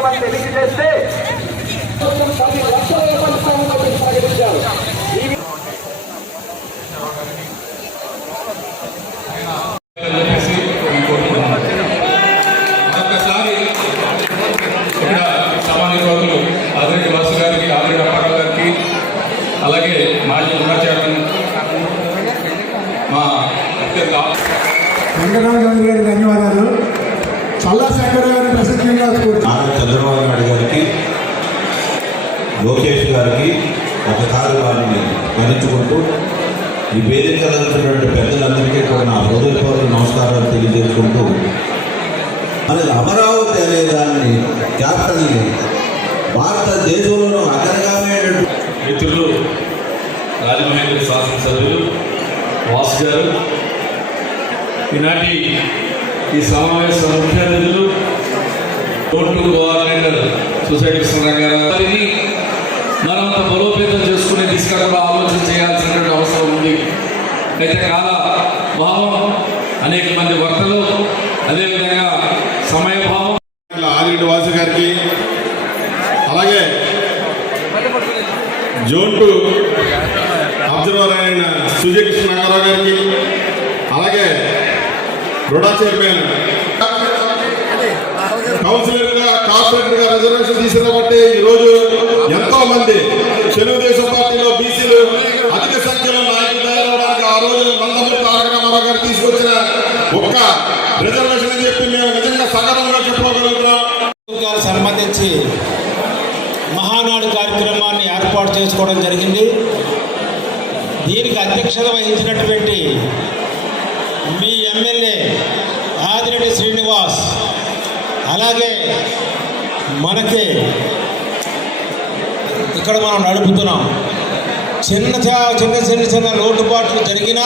mantener y desde Lokesh గారికి ఒకసారి వారిని స్మరించుకుంటూ ఈ వేదిక కలిగినటువంటి పెద్దలందరికీ కూడా నా హృదయపూర్వక నమస్కారాలు తెలియజేసుకుంటూ మనకి అమరావతి అనే దాన్ని క్యాపిటల్ భారతదేశంలో అగ్రగామైనటువంటి మిత్రులు రాజమహేంద్ర శాసనసభ్యులు వాసు గారు ఈనాటి ఈ సమావేశ ముఖ్య అతిథులు గవర్నమెంట్ కోఆర్డినేటర్ సొసైటీ కృష్ణరంగారావు గారిని మనంత బలోపేతం చేసుకునే దిశగా కూడా ఆలోచన చేయాల్సినటువంటి అవసరం ఉంది అయితే కాల భావం అనేక మంది వర్తలు అదేవిధంగా సమయభావం ఆదిరెడ్డి వాసు గారికి అలాగే జోన్ అబ్జర్వర్ అయిన సుజయకృష్ణ నాగరావు గారికి అలాగే రుడా చైర్మన్ కౌన్సిలర్గా కార్పొరేటర్గా రిజర్వేషన్ తీసుకురాబట్టి ఈ రోజు ఎంతో మంది తెలుగుదేశం పార్టీలో బీసీలు అధిక సంఖ్యలో నాయకులు తయారవడానికి ఆ రోజు నందమూరి తారక రామారావు గారు తీసుకొచ్చిన ఒక్క రిజర్వేషన్ అని చెప్పి మేము నిజంగా సగర్వంగా చెప్పుకోగలుగుతున్నాం గారికి సంబంధించి కార్యక్రమాన్ని ఏర్పాటు చేసుకోవడం జరిగింది. దీనికి అధ్యక్షత వహించినటువంటి మీ ఎమ్మెల్యే ఆదిరెడ్డి శ్రీనివాస్ అలాగే మనకి ఇక్కడ మనం నడుపుతున్నాం. చిన్న చిన్న చిన్న చిన్న లోటుపాట్లు జరిగినా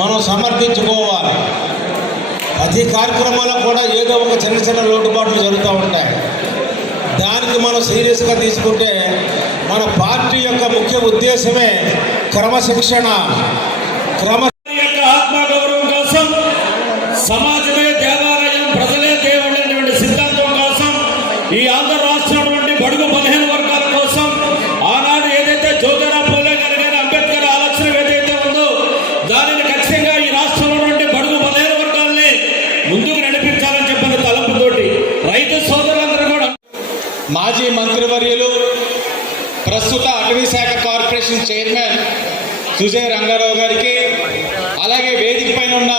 మనం సమర్థించుకోవాలి. ప్రతి కార్యక్రమంలో కూడా ఏదో ఒక చిన్న చిన్న లోటుపాట్లు జరుగుతూ ఉంటాయి. దానికి మనం సీరియస్గా తీసుకుంటే మన పార్టీ యొక్క ముఖ్య ఉద్దేశమే క్రమశిక్షణ. క్రమ మాజీ మంత్రివర్యులు ప్రస్తుత అటవీ శాఖ కార్పొరేషన్ చైర్మన్ సుజయ్ రంగారావు గారికి అలాగే వేదిక పైన ఉన్న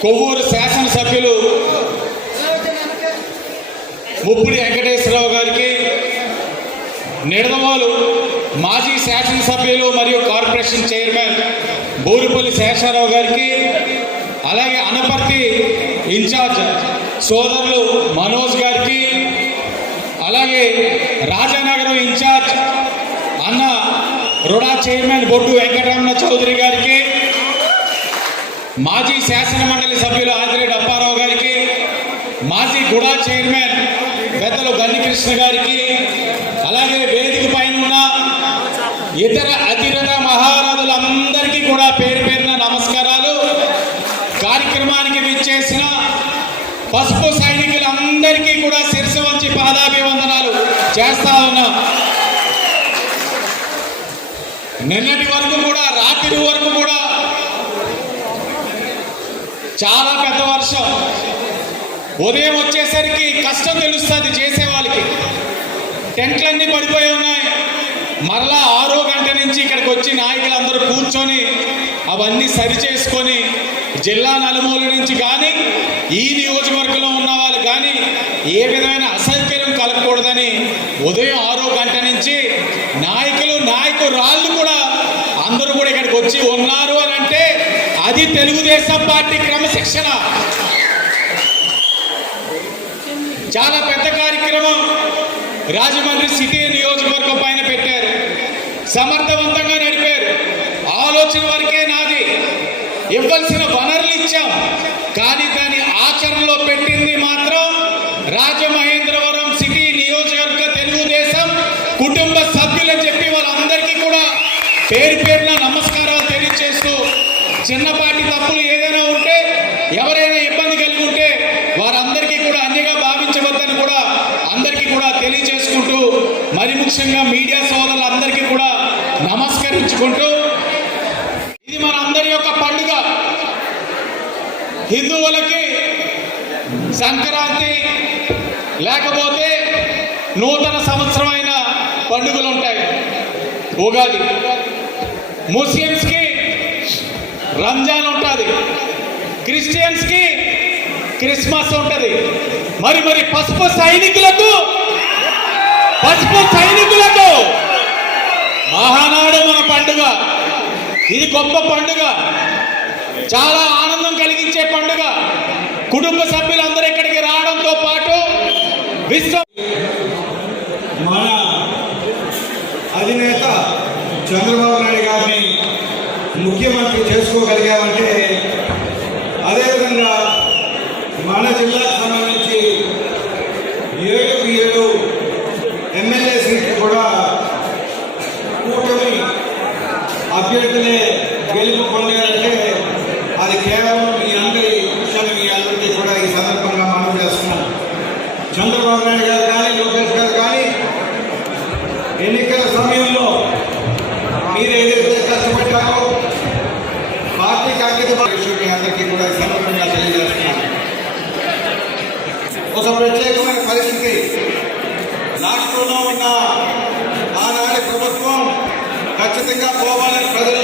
కొవ్వూరు శాసనసభ్యులు ముప్పుడి వెంకటేశ్వరరావు గారికి నిడదవాలు మాజీ శాసనసభ్యులు మరియు కార్పొరేషన్ చైర్మన్ బూరిపల్లి శేషారావు గారికి అలాగే అనపర్తి ఇన్ఛార్జ్ సోదరులు మనోజ్ గారికి అలాగే రాజానగరం ఇన్ఛార్జ్ అన్న రుణా చైర్మన్ బొడ్డు వెంకటరమణ చౌదరి గారికి మాజీ శాసన మండలి సభ్యులు ఆదిరెడ్డి అప్పారావు గారికి మాజీ గుడా చైర్మన్ పెద్దలు గన్నికృష్ణ గారికి అలాగే వేదిక పైన ఉన్న ఇతర అతిరథ మహారాజులందరికీ కూడా పేరు పేరున నమస్కారాలు. కార్యక్రమానికి విచ్చేసిన పసుపు సైనిక అందరికీ కూడా శిరసు వంచి పాదాభివందనాలు చేస్తా ఉన్నా. నిన్నటి వరకు కూడా రాత్రి వరకు కూడా చాలా పెద్ద వర్షం. ఉదయం వచ్చేసరికి కష్టం తెలుస్తుంది చేసే వాళ్ళకి. టెంట్లన్నీ పడిపోయి ఉన్నాయి. మరలా ఆరో గంట నుంచి ఇక్కడికి వచ్చి నాయకులందరూ కూర్చొని అవన్నీ సరి చేసుకొని జిల్లా నలుమూల నుంచి కానీ ఈ నియోజకవర్గంలో ఉన్న వాళ్ళు కానీ ఏ విధమైన అసౌకర్యం కలగకూడదని ఉదయం ఆరో గంట నుంచి నాయకులు నాయకురాళ్ళు కూడా అందరూ కూడా ఇక్కడికి వచ్చి ఉన్నారు అని అంటే అది తెలుగుదేశం పార్టీ క్రమశిక్షణ. చాలా పెద్ద కార్యక్రమం రాజమండ్రి సిటీ నియోజకవర్గం పైన పెట్టారు. సమర్థవంతంగా నడిపారు. ఆలోచన వరకే నాది. ఇవ్వాల్సిన వనరులు ఇచ్చాం. కానీ రాజమహేంద్రవరం సిటీ నియోజకవర్గ తెలుగుదేశం కుటుంబ సభ్యులు చెప్పి వాళ్ళందరికీ కూడా పేరు పేరున నమస్కారాలు తెలియజేస్తూ చిన్నపాటి తప్పులు ఏదైనా ఉంటే ఎవరైనా ఇబ్బంది కలిగి ఉంటే వారందరికీ కూడా అన్నిగా భావించవద్దని కూడా అందరికీ కూడా తెలియజేసుకుంటూ మరి ముఖ్యంగా మీడియా సోదరులందరికీ కూడా నమస్కరించుకుంటూ లేకపోతే నూతన సంవత్సరమైన పండుగలు ఉంటాయి ఉగాది. ముస్లిమ్స్కి రంజాన్ ఉంటుంది క్రిస్టియన్స్కి క్రిస్మస్ ఉంటుంది మరి మరి పసుపు సైనికులకు? పసుపు సైనికులకు? మహానాడు మన పండుగ. ఇది గొప్ప పండుగ. చాలా ఆనందం కలిగించే పండుగ. కుటుంబ సభ్యులు విశ్వ మన అధినేత చంద్రబాబు నాయుడు గారిని ముఖ్యమంత్రి చేసుకోగలిగామంటే అదేవిధంగా మన జిల్లాకు సంబంధించి ఏడుకు ఏడు ఎమ్మెల్యే సీట్లు కూడా కూటమి అభ్యర్థులే గెలుపు పొందారంటే అది కేవలం మీ అందరి విషయాన్ని మీ అందరికీ కూడా ఈ సందర్భంగా మనం చేస్తున్నాం చంద్రబాబు నాయుడు గారు కానీ లోకేష్ గారు కానీ ఎన్నికల సమయంలో మీరు ఏదైతే కష్టపడ్డారో పార్టీ అంకిత విషయం అందరికీ కూడా సందర్భంగా తెలియజేస్తున్నాను. ఒక ప్రత్యేకమైన పరిస్థితి. రాష్ట్రంలో ఉన్న ఆనాటి ప్రభుత్వం ఖచ్చితంగా పోవాలని ప్రజలు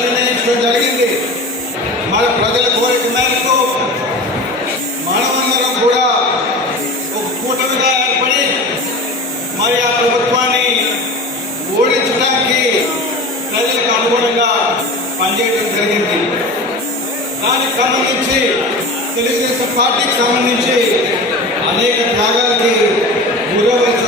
దానికి సంబంధించి తెలుగుదేశం పార్టీకి సంబంధించి అనేక త్యాగాలకి గురవలసి